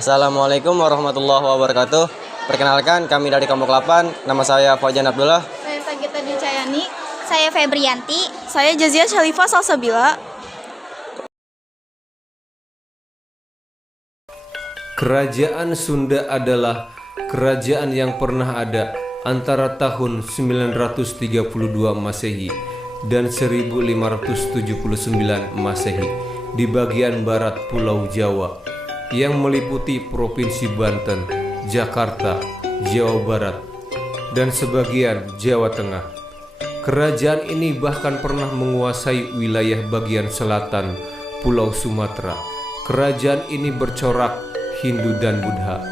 Assalamualaikum warahmatullahi wabarakatuh. Perkenalkan, kami dari kelompok 8. Nama saya Fajan Abdullah. Saya Sagita Dicayani. Saya Febrianti. Saya Jazia Shalifah Salsabila. Kerajaan Sunda adalah kerajaan yang pernah ada antara tahun 932 Masehi dan 1579 Masehi di bagian barat Pulau Jawa yang meliputi Provinsi Banten, Jakarta, Jawa Barat, dan sebagian Jawa Tengah. Kerajaan ini bahkan pernah menguasai wilayah bagian selatan Pulau Sumatera. Kerajaan ini bercorak Hindu dan Buddha.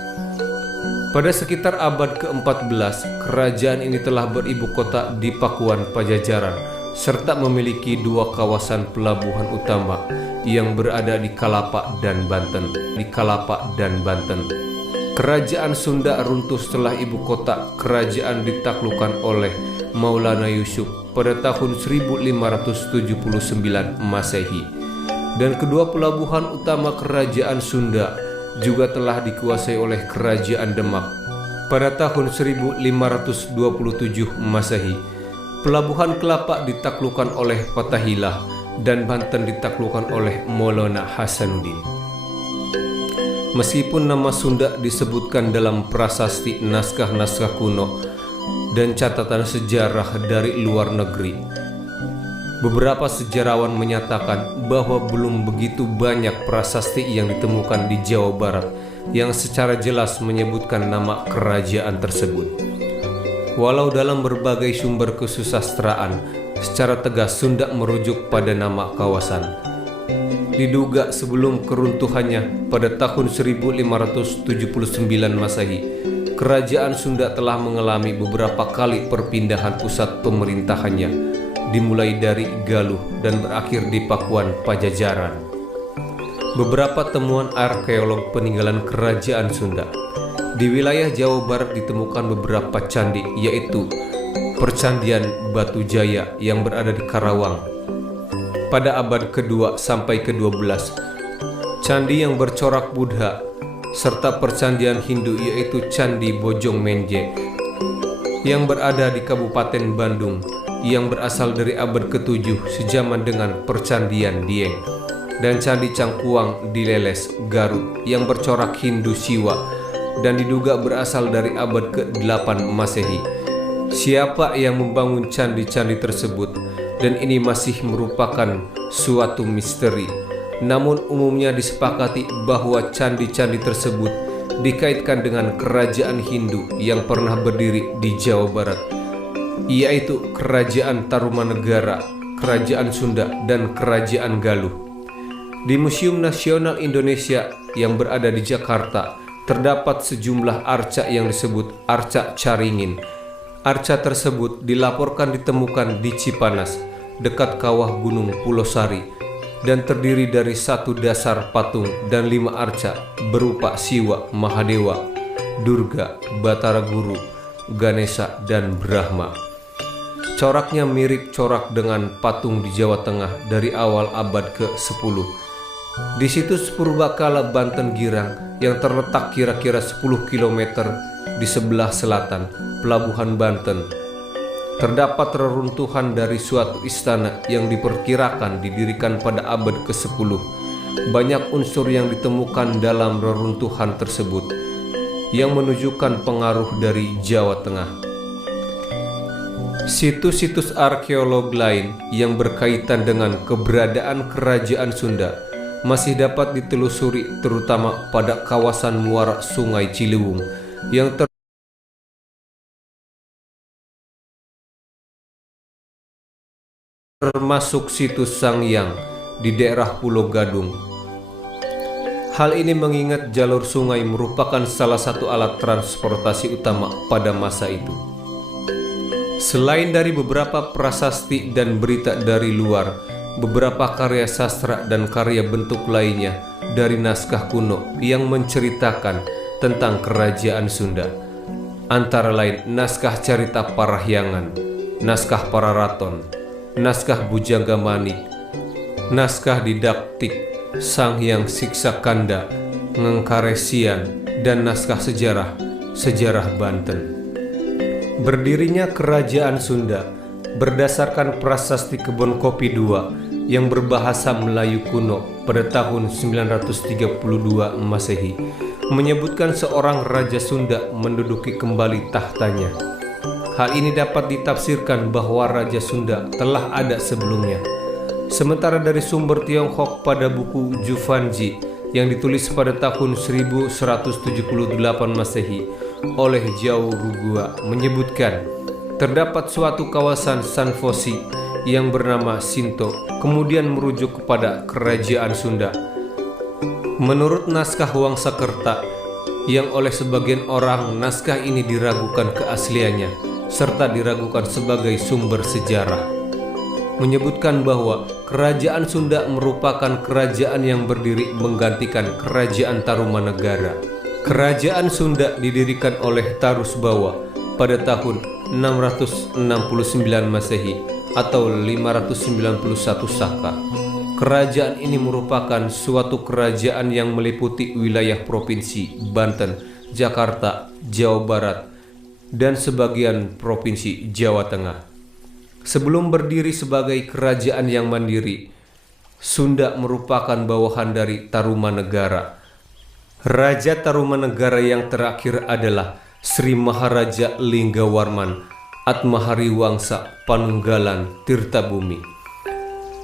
Pada sekitar abad ke-14, kerajaan ini telah beribu kota di Pakuan Pajajaran, serta memiliki dua kawasan pelabuhan utama yang berada di Kalapak dan Banten. Kerajaan Sunda runtuh setelah ibu kota kerajaan ditaklukkan oleh Maulana Yusuf pada tahun 1579 Masehi. Dan kedua pelabuhan utama kerajaan Sunda juga telah dikuasai oleh kerajaan Demak pada tahun 1527 Masehi. Pelabuhan Kelapak ditaklukkan oleh Fathahilah dan Banten ditaklukkan oleh Maulana Hasanuddin. Meskipun nama Sunda disebutkan dalam prasasti naskah-naskah kuno dan catatan sejarah dari luar negeri, beberapa sejarawan menyatakan bahwa belum begitu banyak prasasti yang ditemukan di Jawa Barat yang secara jelas menyebutkan nama kerajaan tersebut. Walau dalam berbagai sumber kesusastraan, secara tegas Sunda merujuk pada nama kawasan. Diduga sebelum keruntuhannya pada tahun 1579 Masehi, kerajaan Sunda telah mengalami beberapa kali perpindahan pusat pemerintahannya, dimulai dari Galuh dan berakhir di Pakuan Pajajaran. Beberapa temuan arkeolog peninggalan kerajaan Sunda. Di wilayah Jawa Barat ditemukan beberapa candi, yaitu Percandian Batu Jaya yang berada di Karawang pada abad ke-2 sampai ke-12, candi yang bercorak Buddha, serta percandian Hindu yaitu Candi Bojong Menje yang berada di Kabupaten Bandung yang berasal dari abad ke-7 sejaman dengan Percandian Dieng, dan Candi Cangkuang di Leles, Garut yang bercorak Hindu Siwa dan diduga berasal dari abad ke-8 Masehi. Siapa yang membangun candi-candi tersebut dan ini masih merupakan suatu misteri. Namun umumnya disepakati bahwa candi-candi tersebut dikaitkan dengan kerajaan Hindu yang pernah berdiri di Jawa Barat, yaitu Kerajaan Tarumanegara, Kerajaan Sunda, dan Kerajaan Galuh. Di Museum Nasional Indonesia yang berada di Jakarta, terdapat sejumlah arca yang disebut arca Caringin. Arca tersebut dilaporkan ditemukan di Cipanas, dekat kawah Gunung Pulosari, dan terdiri dari satu dasar patung dan 5 arca berupa Siwa, Mahadewa, Durga, Batara Guru, Ganesha, dan Brahma. Coraknya mirip corak dengan patung di Jawa Tengah dari awal abad ke-10. Di situs Purbakala Banten Girang yang terletak kira-kira 10 km di sebelah selatan Pelabuhan Banten, terdapat reruntuhan dari suatu istana yang diperkirakan didirikan pada abad ke-10. Banyak unsur yang ditemukan dalam reruntuhan tersebut yang menunjukkan pengaruh dari Jawa Tengah. Situs-situs arkeolog lain yang berkaitan dengan keberadaan kerajaan Sunda masih dapat ditelusuri, terutama pada kawasan muara Sungai Ciliwung yang termasuk situs Sangyang di daerah Pulau Gadung. Hal ini mengingat jalur sungai merupakan salah satu alat transportasi utama pada masa itu. Selain dari beberapa prasasti dan berita dari luar, beberapa karya sastra dan karya bentuk lainnya dari naskah kuno yang menceritakan tentang kerajaan Sunda, antara lain naskah Carita Parahyangan, naskah Pararaton, naskah Bujangga Manik, naskah didaktik Sang Hyang Siksa Kanda, Ngengkaresian, dan naskah sejarah Banten. Berdirinya Kerajaan Sunda berdasarkan Prasasti Kebon Kopi II yang berbahasa Melayu kuno pada tahun 932 Masehi menyebutkan seorang Raja Sunda menduduki kembali tahtanya. Hal ini dapat ditafsirkan bahwa Raja Sunda telah ada sebelumnya. Sementara dari sumber Tiongkok pada buku Juvanji yang ditulis pada tahun 1178 Masehi oleh Zhao Rugua menyebutkan terdapat suatu kawasan Sanfosi yang bernama Sinto, kemudian merujuk kepada Kerajaan Sunda. Menurut naskah Wangsakerta, yang oleh sebagian orang naskah ini diragukan keasliannya serta diragukan sebagai sumber sejarah, menyebutkan bahwa Kerajaan Sunda merupakan kerajaan yang berdiri menggantikan Kerajaan Tarumanegara. Kerajaan Sunda didirikan oleh Tarusbawa pada tahun 669 Masehi atau 591 Saka. Kerajaan ini merupakan suatu kerajaan yang meliputi wilayah provinsi Banten, Jakarta, Jawa Barat, dan sebagian provinsi Jawa Tengah. Sebelum berdiri sebagai kerajaan yang mandiri, Sunda merupakan bawahan dari Tarumanegara. Raja Tarumanegara yang terakhir adalah Sri Maharaja Linggawarman Atmahariwangsa Panunggalan Tirtabumi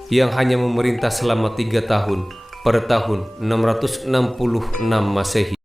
yang hanya memerintah selama 3 tahun pada tahun 666 Masehi.